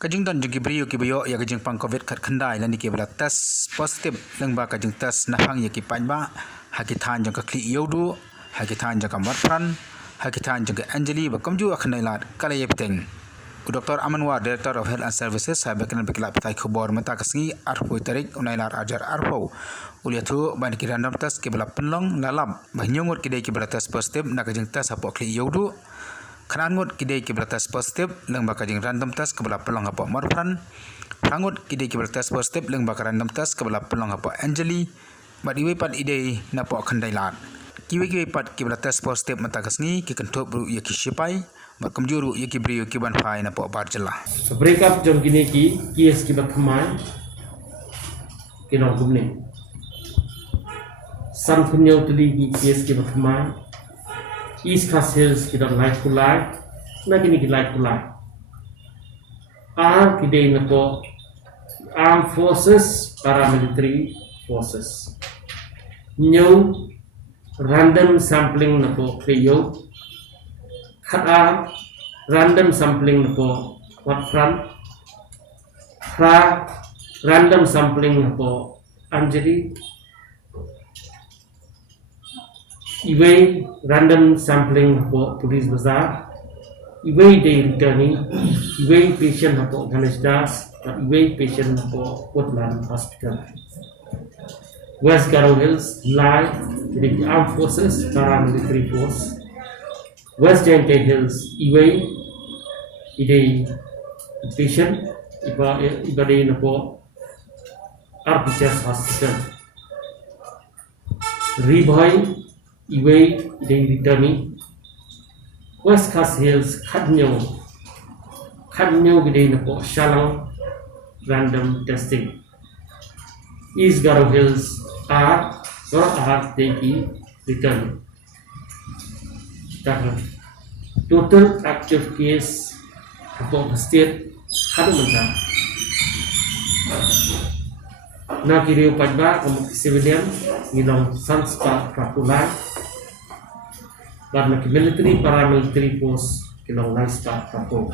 Kajing dan jeng brio ki bayo ya kajing pang covid kat khandai lan ki bala test positif leng ba kajing test na hang ya ki pan ba hakitan jeng ka kli yodu hakitan jeng ka matpran hakitan jeng ka anjali ba kamju akhnai lat kala yepteng Dr. Amanwar, Director of Health and Services, sahabatkan berkelap petai kubur mata kesini arfu tarik unailar ajar arfu. Uliatu ban ki random test ki bala penlong lalap banyungut kidai ki bala test positif na kajing test apa kli yodu. Krangut kidai ki bala test positif leng ba kajing random test ke bala pelong apa marfran. Rangut kidai ki bala test positif leng ba random test ke bala pelong apa anjali. Ba diwe pat idai na po khandai lat. Kiwe pat ki bala test positif mata kesini ki kentup bru ya ki sipai. Berkemjuru ya ki brio ki ban phai na po bar jela. So break up jom gini ki kies ki bathamai ki nong gumne. San punyau tuli ki kies ki bathamai. East Coast Hills ki dong light kulai. Na gini ki light kulai. Ki day na po Armed Forces, Paramilitary Forces. New random sampling na po kayo. Random sampling po what front random sampling po anjali iwe random sampling po police bazaar iwe day returning iwe patient po Ganesh Das iwe patient po Woodland Hospital West Garo Hills live the Armed Forces Paramilitary Force West Giant Hills, Iway, Ide patient, Ibade Napo, RPHS Hospital. Riboy, Iway, Ide returning. West Coast Hills, Kadnyo, Ide Napo, Shalom, random testing. East Garo Hills are Deki returning. Total active case untuk state ada macam na kiri upat ba untuk civilian nilong sanspa kapulai dan military paramilitary force kilong naispa kapul